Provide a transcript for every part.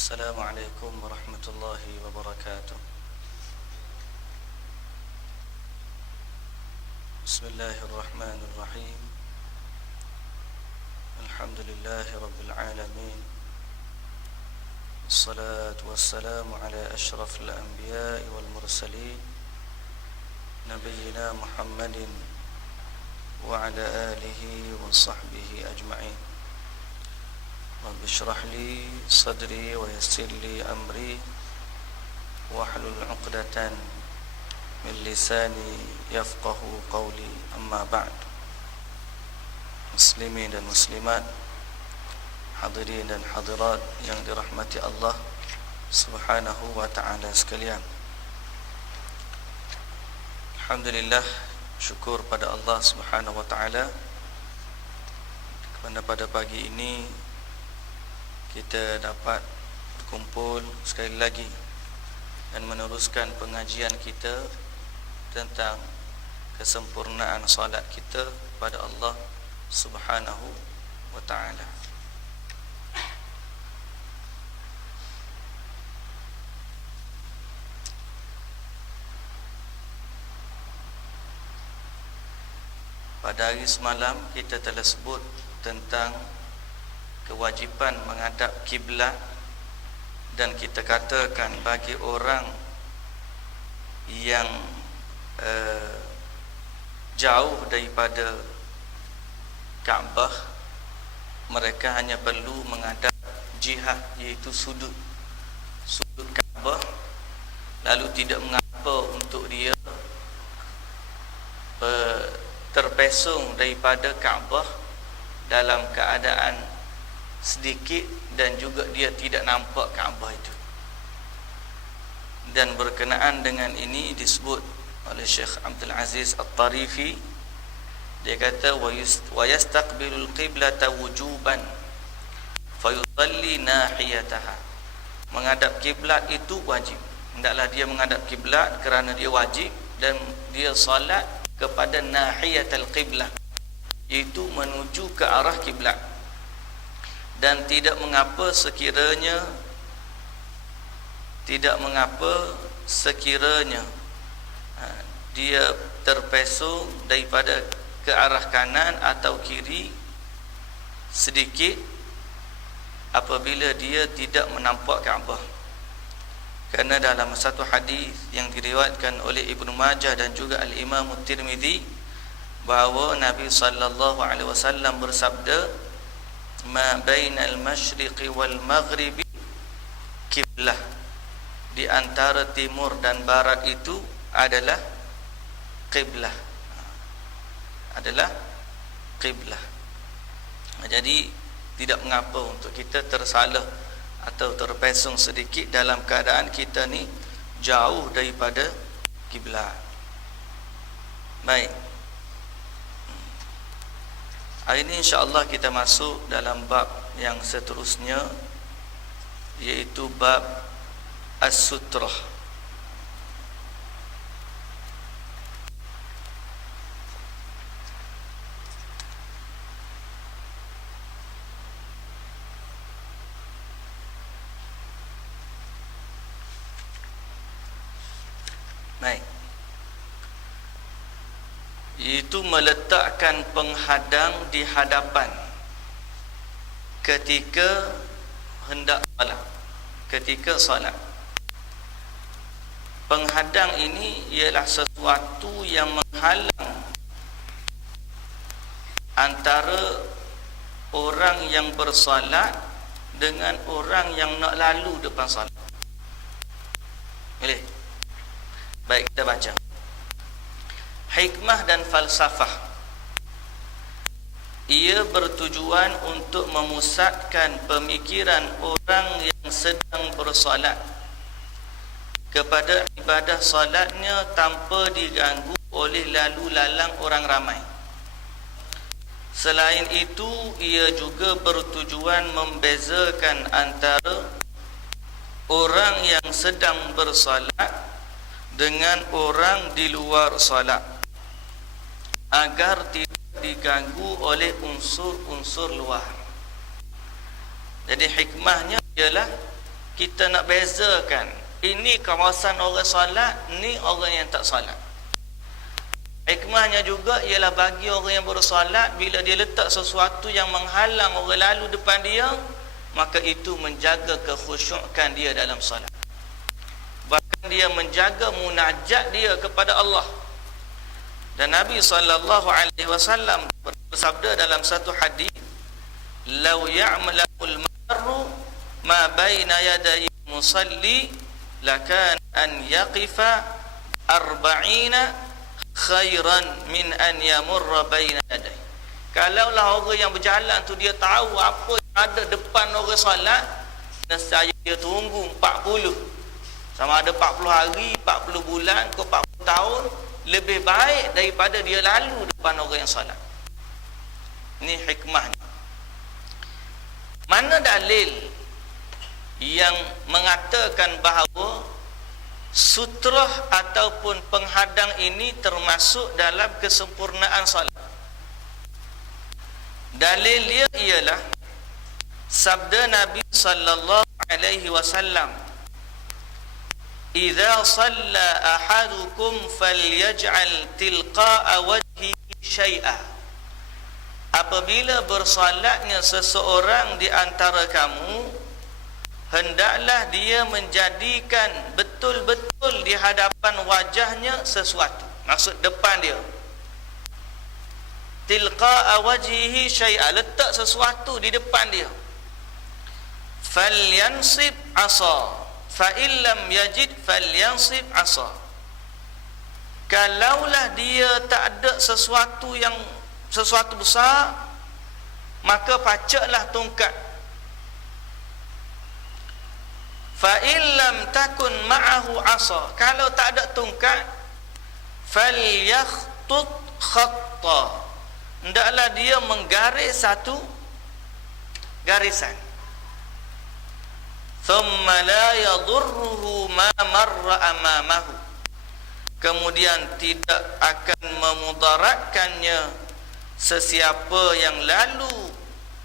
Assalamualaikum warahmatullahi wabarakatuh. Bismillahirrahmanirrahim. Alhamdulillahi rabbil alamin. Assalatu wassalamu ala ashrafil anbiya'i wal mursalin, nabiyyina Muhammadin wa ala alihi wa sahbihi ajma'in. Rabbi shrah li sadri wa yassir li amri wahlul 'uqdatan min lisani yafqahu qawli. Amma ba'd. Muslimin dan muslimat, hadirin dan hadirat yang dirahmati Allah Subhanahu wa ta'ala sekalian. Alhamdulillah, syukur pada Allah Subhanahu wa ta'ala kerana pada pagi ini kita dapat berkumpul sekali lagi dan meneruskan pengajian kita tentang kesempurnaan salat kita pada Allah Subhanahu wa ta'ala. Pada hari semalam kita telah sebut tentang kewajipan menghadap kiblat, dan kita katakan bagi orang yang jauh daripada Kaabah, mereka hanya perlu menghadap jihad, iaitu sudut Kaabah, lalu tidak mengapa untuk dia terpesong daripada Kaabah dalam keadaan sedikit dan juga dia tidak nampak Kaabah itu. Dan berkenaan dengan ini disebut oleh Syekh Abdul Aziz At-Tarifi, dia kata wa yastaqbilul qiblata wujuban fayusalli nahiyataha. Menghadap kiblat itu wajib, hendaklah dia menghadap kiblat kerana dia wajib, dan dia salat kepada nahiyatul qiblah, iaitu menuju ke arah kiblat. Dan tidak mengapa sekiranya dia terpesong daripada ke arah kanan atau kiri sedikit apabila dia tidak menampak Kaabah. Kerana dalam satu hadis yang diriwayatkan oleh Ibnu Majah dan juga Al-Imam At-Tirmidzi, bahawa Nabi sallallahu alaihi wasallam bersabda, ma bainal masyriqi wal maghribi kiblah, di antara timur dan barat itu adalah kiblah, Jadi tidak mengapa untuk kita tersalah atau terpesong sedikit dalam keadaan kita ni jauh daripada kiblat. Baik, hari ini insya-Allah kita masuk dalam bab yang seterusnya, iaitu bab as-sutrah. Baik, iaitu meletakkan penghadang di hadapan ketika hendak salat. Penghadang ini ialah sesuatu yang menghalang antara orang yang bersalat dengan orang yang nak lalu depan salat. Boleh? Baik, kita baca. Hikmah dan falsafah. Ia bertujuan untuk memusatkan pemikiran orang yang sedang bersolat kepada ibadah solatnya tanpa diganggu oleh lalu lalang orang ramai. Selain itu, ia juga bertujuan membezakan antara orang yang sedang bersolat dengan orang di luar solat, agar tidak diganggu oleh unsur-unsur luar. Jadi hikmahnya ialah kita nak bezakan ini kawasan orang solat, ni orang yang tak solat. Hikmahnya juga ialah bagi orang yang bersolat, bila dia letak sesuatu yang menghalang orang lalu depan dia, maka itu menjaga kekhusyukan dia dalam solat. Bahkan dia menjaga munajat dia kepada Allah. Dan Nabi SAW bersabda dalam satu hadis, "Lau ya'malul mar'u ma baina yaday musalli lakan an yaqifa 40 khairan min an yamurra baina yaday." Kalaulah orang yang berjalan tu dia tahu apa yang ada depan orang solat, nescaya dia tunggu 40. Sama ada 40 hari, 40 bulan ke 40 tahun, lebih baik daripada dia lalu depan orang yang solat. Ini hikmahnya. Mana dalil yang mengatakan bahawa sutrah ataupun penghadang ini termasuk dalam kesempurnaan solat? Dalil dia ialah sabda Nabi sallallahu alaihi wasallam, "Idza shalla ahadukum falyaj'al tilqa'a wajhihi syai'a." Apabila bersolatnya seseorang di antara kamu, hendaklah dia menjadikan betul-betul di hadapan wajahnya sesuatu. Maksud depan dia. Tilqa'a wajhihi syai'a, letak sesuatu di depan dia. Falyansib 'asa, fa illam yajid falyansib 'asa. Kalaulah dia tak ada sesuatu besar, maka pacaklah tongkat. Fa illam takun ma'ahu 'asa, kalau tak ada tongkat, falyakhtut khatta, hendaklah dia menggaris satu garisan. Thumma la yadurruhu ma marra amamahu, kemudian tidak akan memudaratkannya sesiapa yang lalu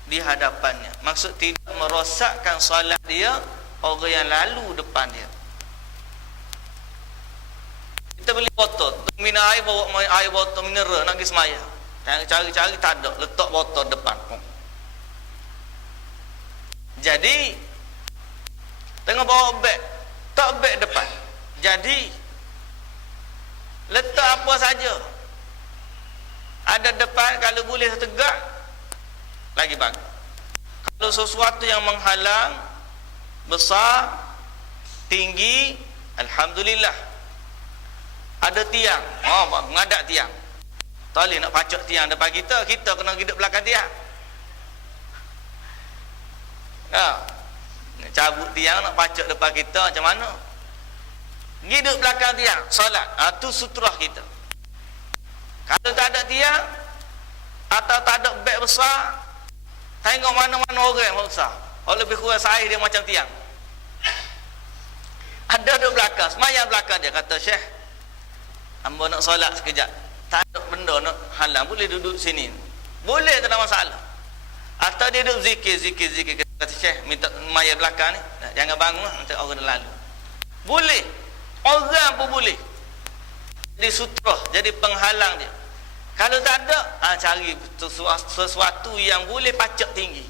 di hadapannya. Maksud tidak merosakkan solat dia orang yang lalu depan dia. Kita beli botol, minum air, bawa air botol mineral nak pergi sembahyang, cari-cari tak ada, letak botol depan. Jadi tengah bawa beg, tak beg depan, jadi letak apa saja ada depan. Kalau boleh tegak lagi bagus. Kalau sesuatu yang menghalang besar, tinggi, alhamdulillah. Ada tiang, mengadap tiang, tak boleh nak pacak tiang depan kita, kita kena hidup belakang tiang. Cabut tiang nak pacak depan kita macam mana? Hidup belakang tiang solat, tu sutrah kita. Kalau tak ada tiang atau tak ada beg besar, tengok mana-mana orang besar, lebih kurang saiz dia macam tiang. Ada duduk belakang, semayang belakang dia, kata Syekh, hamba nak solat sekejap, tak ada benda nak halang, boleh duduk sini, boleh, tak ada masalah. Atau dia duduk zikir, kata Syekh minta maya belakang ni, jangan bangun nanti orang lalu, boleh, orang pun boleh. Jadi sutrah, jadi penghalang dia. Kalau tak ada, cari sesuatu yang boleh pacak tinggi,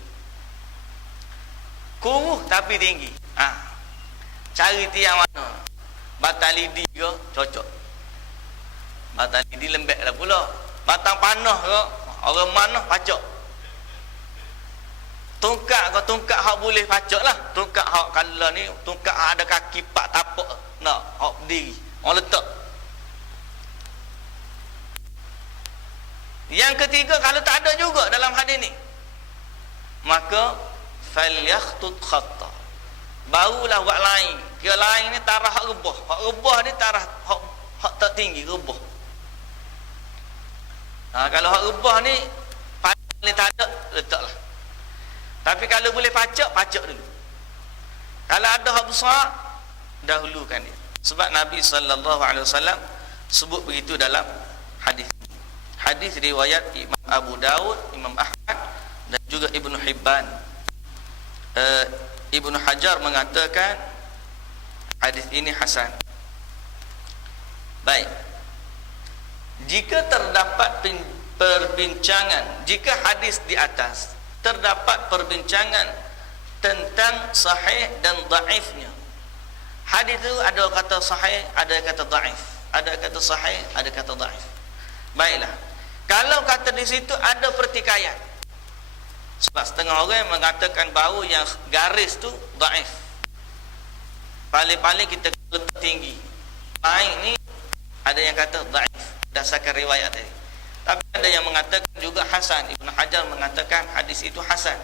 kuruh tapi tinggi. Cari tiang mana, batang lidi ke, cocok. Batang lidi lembek lah pula. Batang panah ke, orang mana pacak. Tongkat ke, tongkat hak boleh pacak lah. Tongkat hak kalau ni, tongkat hak ada kaki pak tapak, nak hak berdiri, orang letak. Yang ketiga, kalau tak ada juga dalam hadis ni, maka falyakhtut khatta, barulah buat lain. Kira lain ni tarah hak rebah. Hak rebah ni tarah hak tak tinggi, rebah. Kalau hak rebah ni paling tak ada, letaklah. Tapi kalau boleh pacak, pacak dulu. Kalau ada hak besar, dahulukan dia. Sebab Nabi SAW sebut begitu dalam hadis. Hadis riwayat Imam Abu Daud, Imam Ahmad dan juga Ibnu Hibban. Ibnu Hajar mengatakan hadis ini hasan. Baik. Jika terdapat perbincangan, jika hadis di atas terdapat perbincangan tentang sahih dan dhaifnya. Hadis itu ada kata sahih, ada kata dhaif. Ada kata sahih, ada kata dhaif. Baiklah. Kalau kata di situ ada pertikaian. Sebab setengah orang yang mengatakan bahawa yang garis tu dhaif. Paling-paling kita letak tinggi. Lain ni ada yang kata dhaif berdasarkan riwayat tadi. Tapi ada yang mengatakan juga hasan. Ibnu Hajar mengatakan hadis itu hasan.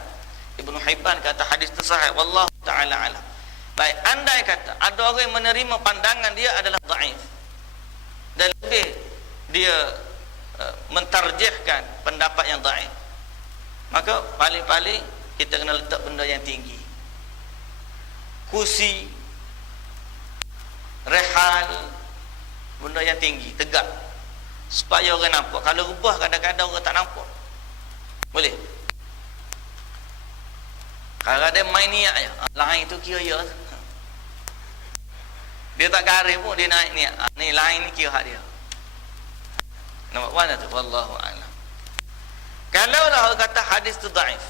Ibnu Hibban kata hadis itu sahih. Wallahu ta'ala alam. Baik, andai kata ada orang yang menerima pandangan dia adalah dhaif dan lebih dia mentarjihkan pendapat yang dhaif, maka paling-paling kita kena letak benda yang tinggi. Kursi, rehal, benda yang tinggi, tegak, supaya orang nampak. Kalau rebah kadang-kadang orang tak nampak. Boleh? Kalau ada main niat je, lain tu kira ya. Dia tak garis pun dia naik niat. Ni lain ni kira hak dia. Nampak mana tu? Wallahu a'lam. Kalau lah orang kata hadis tu dhaif,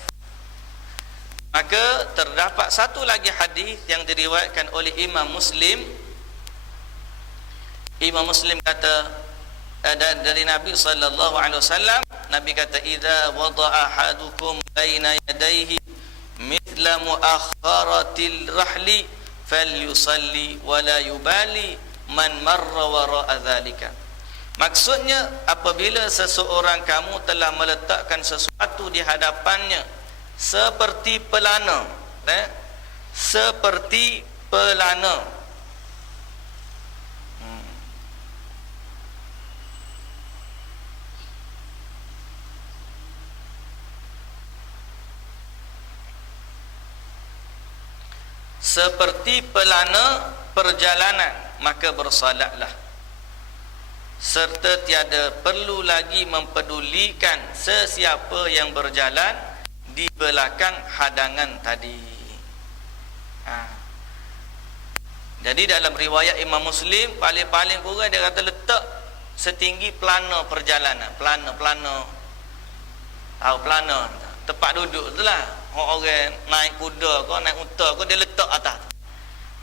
maka terdapat satu lagi hadis yang diriwayatkan oleh Imam Muslim. Imam Muslim kata dari Nabi sallallahu alaihi wasallam, Nabi kata idza wada'a ahadukum baina yadayhi mithla muakharatil rahli falyusalli wa la yubali man marra wara'a dzalika. Maksudnya apabila seseorang kamu telah meletakkan sesuatu di hadapannya seperti pelana, seperti pelana, seperti pelana perjalanan, maka bersalatlah, serta tiada perlu lagi mempedulikan sesiapa yang berjalan di belakang hadangan tadi. Jadi dalam riwayat Imam Muslim, paling-paling kurang dia kata letak setinggi pelana perjalanan. Pelana tahu pelana, tempat duduk tu lah. Orang naik kuda ke naik unta ke, dia letak atas.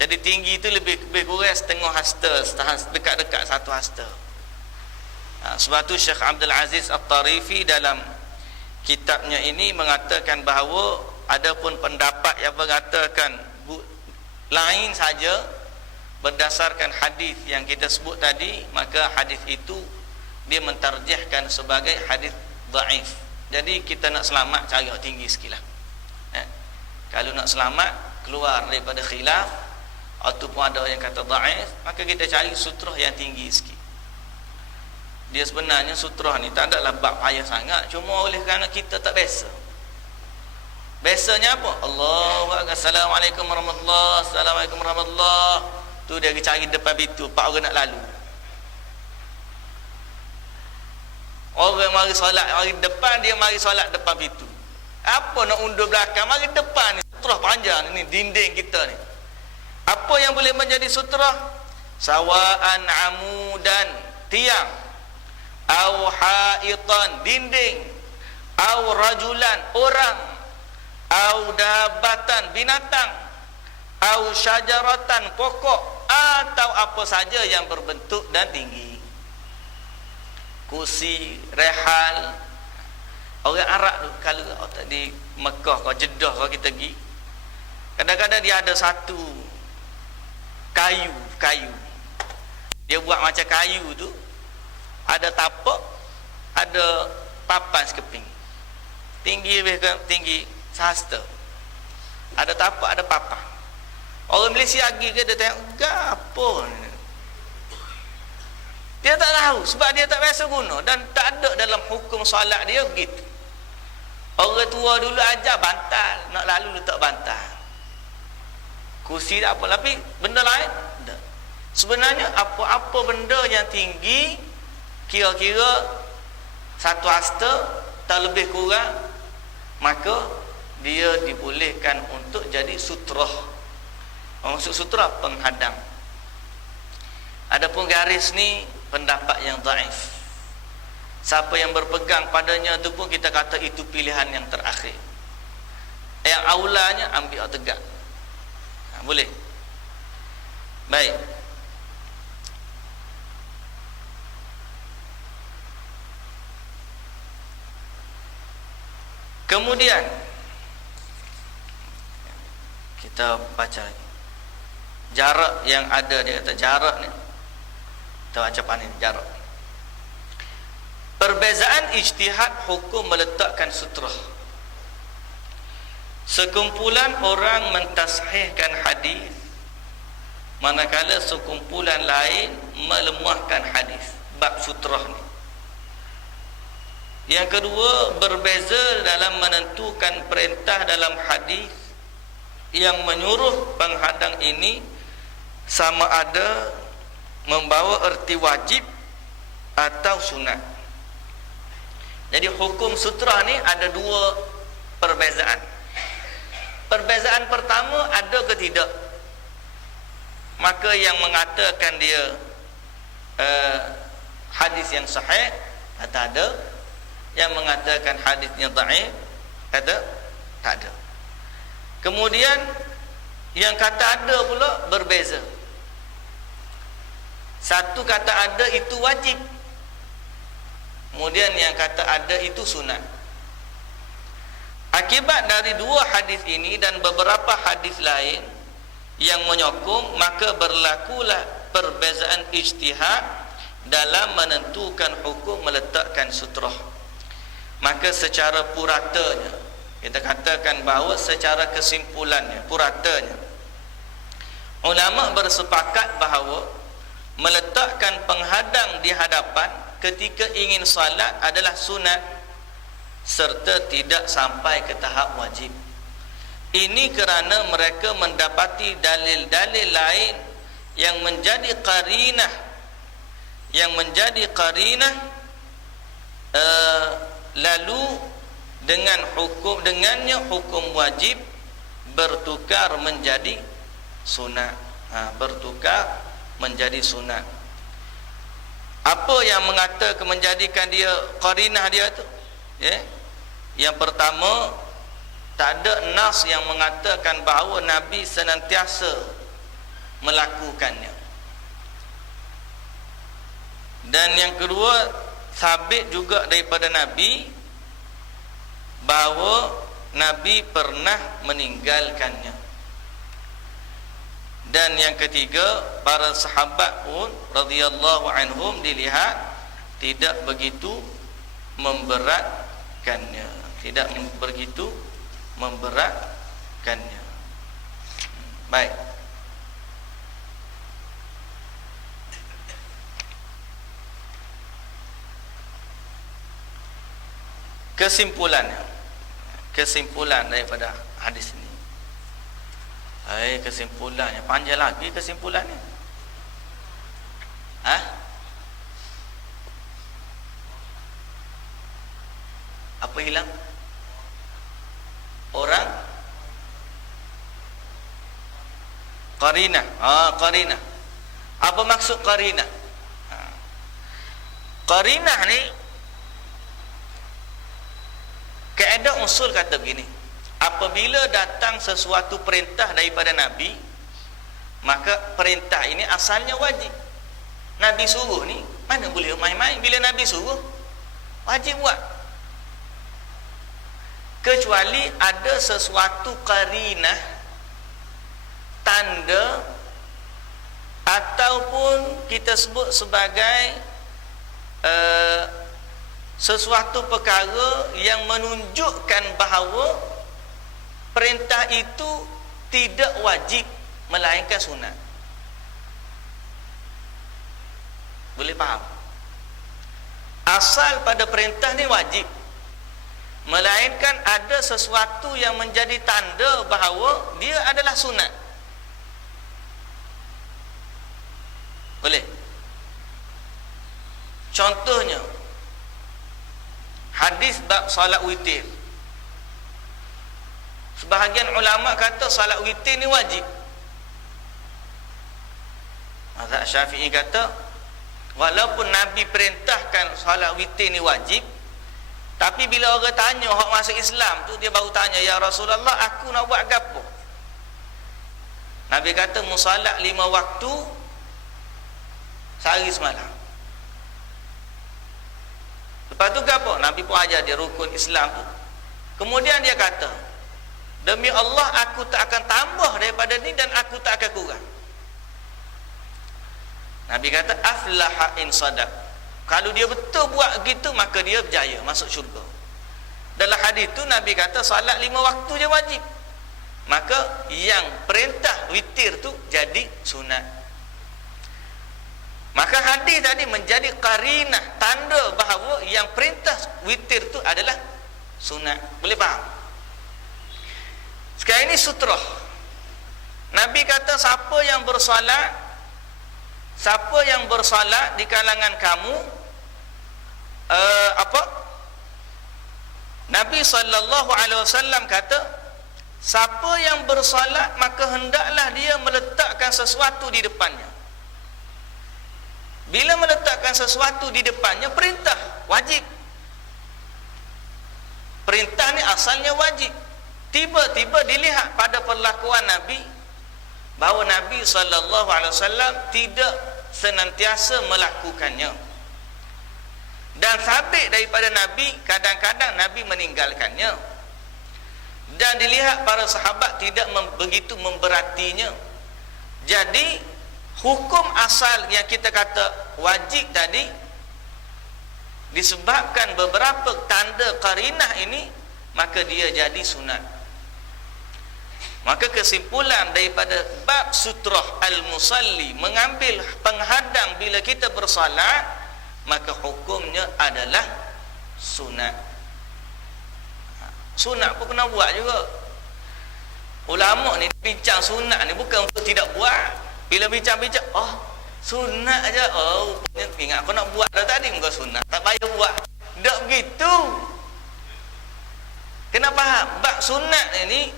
Jadi tinggi tu lebih kurang setengah hasta, dekat-dekat satu hasta. Sebab tu Syekh Abdul Aziz At-Tarifi dalam kitabnya ini mengatakan bahawa adapun pendapat yang mengatakan lain saja berdasarkan hadis yang kita sebut tadi, maka hadis itu dia mentarjihkan sebagai hadis dhaif. Jadi kita nak selamat cari yang tinggi sikit lah. Kalau nak selamat keluar daripada khilaf ataupun ada yang kata dhaif, maka kita cari sutrah yang tinggi sikit. Dia sebenarnya sutrah ni tak adalah bab payah sangat, cuma oleh kerana kita tak biasa. Biasanya apa? Allahu akbar, assalamualaikum warahmatullahi, assalamualaikum warahmatullahi. Tu dia cari depan pintu, 4 orang nak lalu. Orang mari solat mari depan, dia mari solat depan pintu. Apa nak undur belakang, mari depan ni, sutrah panjang ni, dinding kita ni. Apa yang boleh menjadi sutrah? Sawa'an amudan, tiang, au haitan, dinding, au rajulan, orang, au dabatan, binatang, au syajaratan, pokok, atau apa saja yang berbentuk dan tinggi. Kursi, rehal. Orang Arab tu kalau di Mekah ke Jeddah kalau kita pergi, kadang-kadang dia ada satu kayu, dia buat macam kayu tu, ada tapak, ada papan sekeping, tinggi sehasta, ada tapak, ada papan. Orang Malaysia lagi ke, dia tengok gapo ni, dia tak tahu sebab dia tak biasa guna dan tak ada dalam hukum solat dia begitu. Orang tua dulu ajar bantal, nak lalu letak bantal. Kursi tak apa, tapi benda lain tak. Sebenarnya apa-apa benda yang tinggi kira-kira satu hasta tak lebih kurang, maka dia dibolehkan untuk jadi sutrah. Maksud sutrah penghadang. Adapun garis ni pendapat yang dhaif. Siapa yang berpegang padanya tu pun kita kata itu pilihan yang terakhir. Yang aulanya ambil tegak. Boleh. Baik. Kemudian kita baca lagi. Jarak yang ada, dia kata jarak ni. Kita baca panin jarak. Perbezaan ijtihad hukum meletakkan sutrah. Sekumpulan orang mentashihkan hadis, manakala sekumpulan lain melemahkan hadis. Bab sutrah ni. Yang kedua, berbeza dalam menentukan perintah dalam hadis yang menyuruh penghadang ini sama ada membawa erti wajib atau sunat. Jadi hukum sutra ni ada dua perbezaan. Perbezaan pertama, ada ke tidak? Maka yang mengatakan dia hadis yang sahih, kata ada. Yang mengatakan hadisnya dhaif, kata tak ada. Kemudian yang kata ada pula berbeza. Satu kata ada itu wajib, kemudian yang kata ada itu sunat. Akibat dari dua hadis ini dan beberapa hadis lain yang menyokong, maka berlakulah perbezaan ijtihad dalam menentukan hukum meletakkan sutrah. Maka secara puratanya, kita katakan bahawa secara kesimpulannya, puratanya, ulama bersepakat bahawa meletakkan penghadang di hadapan ketika ingin salat adalah sunat serta tidak sampai ke tahap wajib. Ini kerana mereka mendapati dalil-dalil lain yang menjadi qarinah, lalu dengannya hukum wajib bertukar menjadi sunat. Bertukar menjadi sunat. Apa yang mengatakan menjadikan dia qarinah dia tu? Yang pertama, tak ada nas yang mengatakan bahawa Nabi senantiasa melakukannya. Dan yang kedua, sabit juga daripada Nabi bahawa Nabi pernah meninggalkannya. Dan yang ketiga, para sahabat pun radhiyallahu anhum dilihat tidak begitu memberatkannya, tidak begitu memberatkannya. Baik. Kesimpulan daripada hadis ini. Kesimpulannya panjang lagi kesimpulannya. Apa hilang? Orang qarinah. Qarinah. Apa maksud qarinah? Qarinah ni kaedah usul kata begini. Apabila datang sesuatu perintah daripada Nabi, maka perintah ini asalnya wajib. Nabi suruh ni, mana boleh main-main. Bila Nabi suruh, wajib buat. Kecuali ada sesuatu qarinah, tanda, ataupun kita sebut sebagai sesuatu perkara yang menunjukkan bahawa perintah itu tidak wajib melainkan sunat. Boleh faham? Asal pada perintah ni wajib, melainkan ada sesuatu yang menjadi tanda bahawa dia adalah sunat. Boleh? Contohnya hadis bab salat witir. Sebahagian ulama kata salat witir ni wajib. Mazhab Syafi'i kata walaupun Nabi perintahkan salat witir ni wajib, tapi bila orang tanya hak masuk Islam tu, dia baru tanya, ya Rasulullah, aku nak buat gapo? Nabi kata musalat 5 waktu sehari semalam. Lepas tu gapo? Nabi pun ajar dia rukun Islam tu. Kemudian dia kata, demi Allah aku tak akan tambah daripada ni dan aku tak akan kurang. Nabi kata aflaha in sadaq. Kalau dia betul buat gitu, maka dia berjaya masuk syurga. Dalam hadis tu Nabi kata salat 5 waktu je wajib. Maka yang perintah witir tu jadi sunat. Maka hadis tadi menjadi qarinah, tanda bahawa yang perintah witir tu adalah sunat. Boleh faham? Sekarang ini sutrah. Nabi kata siapa yang bersolat di kalangan kamu, Nabi SAW kata siapa yang bersolat maka hendaklah dia meletakkan sesuatu di depannya. Bila meletakkan sesuatu di depannya, perintah wajib. Perintah ni asalnya wajib. Tiba-tiba dilihat pada perlakuan Nabi bahawa Nabi SAW tidak senantiasa melakukannya. Dan sabit daripada Nabi, kadang-kadang Nabi meninggalkannya. Dan dilihat para sahabat tidak begitu memberatinya. Jadi hukum asal yang kita kata wajib tadi, disebabkan beberapa tanda qarinah ini, maka dia jadi sunat. Maka kesimpulan daripada bab sutrah al-musalli, mengambil penghadang bila kita bersalat, maka hukumnya adalah sunat. Sunat pun kena buat juga. Ulama ni bincang sunat ni bukan untuk tidak buat. Bila bincang-bincang, sunat aja. Ingat aku nak buat dah tadi, muka sunat, tak payah buat. Tak begitu. Kena faham, bab sunat ini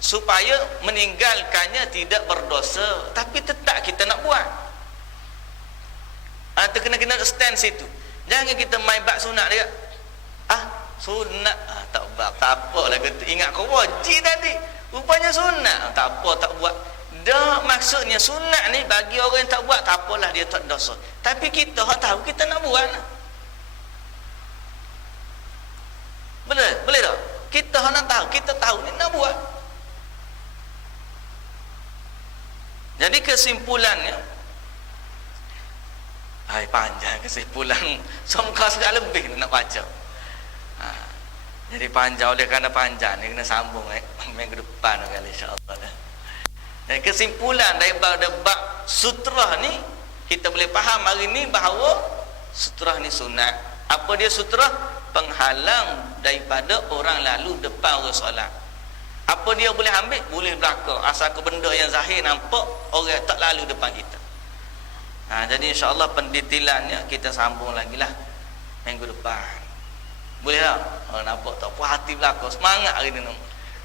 supaya meninggalkannya tidak berdosa, tapi tetap kita nak buat. Kena stand situ. Jangan kita main bab sunat dia. Sunat tak apalah, ingat kau wajib tadi, rupanya sunat, tak apa, tak buat. Dah, maksudnya sunat ni bagi orang yang tak buat tak apalah, dia tak dosa. Tapi kita tahu kita nak buat. Boleh tak? Kita nak tahu, kita tahu ni nak buat. Jadi kesimpulannya, panjang kesimpulan. Muka sekali lebih nak baca. Jadi panjang, oleh kerana panjang ni kena sambung minggu depan kali insya-Allah. Dan kesimpulan daripada bab sutrah ni, kita boleh faham hari ni bahawa sutrah ni sunat. Apa dia sutrah? Penghalang daripada orang lalu depan orang solat. Apa dia boleh ambil? Boleh belakang, asal ke benda yang zahir nampak, orang tak lalu depan kita. Jadi insya-Allah pendetailannya kita sambung lagi lah minggu depan. Boleh tak? Nampak tak puas hati belakang, semangat hari ni.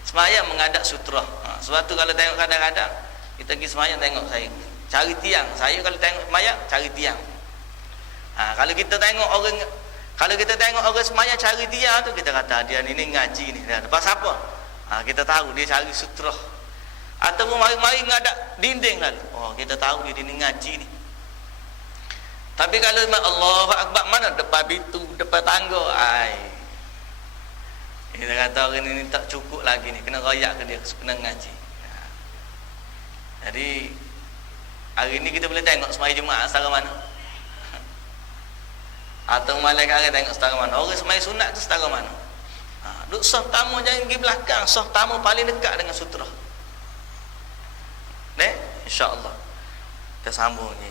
Semayang menghadap sutrah. Sebab tu kalau tengok kadang-kadang kita pergi semayang, tengok saya cari tiang. Saya kalau tengok semayang cari tiang. Kalau kita tengok orang semayang cari tiang tu, kita kata dia ni ngaji ni. Lepas apa? Kita tahu dia cari sutrah. Ataupun mari-mari ngadap dinding lalu. Kita tahu dia ni ngaji ni. Tapi kalau Allahu Akbar, mana depan pintu, depan tangga, kita kata orang ni tak cukup lagi ni, kena royak ke dia, kena ngaji. Jadi hari ni kita boleh tengok semaya Jumaat setara mana, atau malam hari tengok setara mana, orang semaya sunat tu setara mana. Duk saf tamu jangan pergi belakang, saf tamu paling dekat dengan sutrah. InsyaAllah kita sambung ni.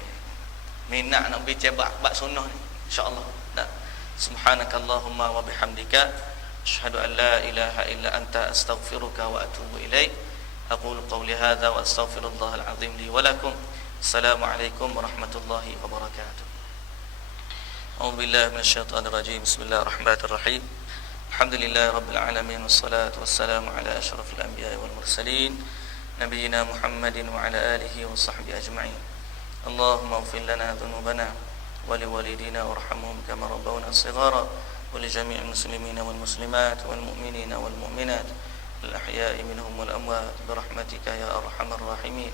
Minat nak bicara bab sunnah ni insya-Allah. Subhanakallahumma wa bihamdika asyhadu an la ilaha illa anta astaghfiruka wa atubu ilaik. Aqulu qawli hadha wa astaghfirullahal azim li wa lakum. Assalamualaikum warahmatullahi wabarakatuh. A'udzu billahi minasyaitonir rajim. Bismillahirrahmanirrahim. Alhamdulillah Rabbil Alamin, wassalatu wassalamu ala ashrafil anbiya wal mursalin, Nabiyyina Muhammadin wa ala alihi wa sahbihi ajma'in. Allahumma ighfir lana dhunubana wa liwalidina warhamhum kama rabbawna shighara, wa li jami'il muslimina wal muslimat wal mu'minina wal mu'minat al ahya'i minhum wal amwat bi rahmatika ya arhamar rahimin.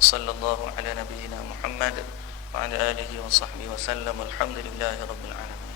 Sallallahu ala nabiyyina Muhammad wa ala alihi wa sahbihi wa sallam. Alhamdulillahi rabbil alamin.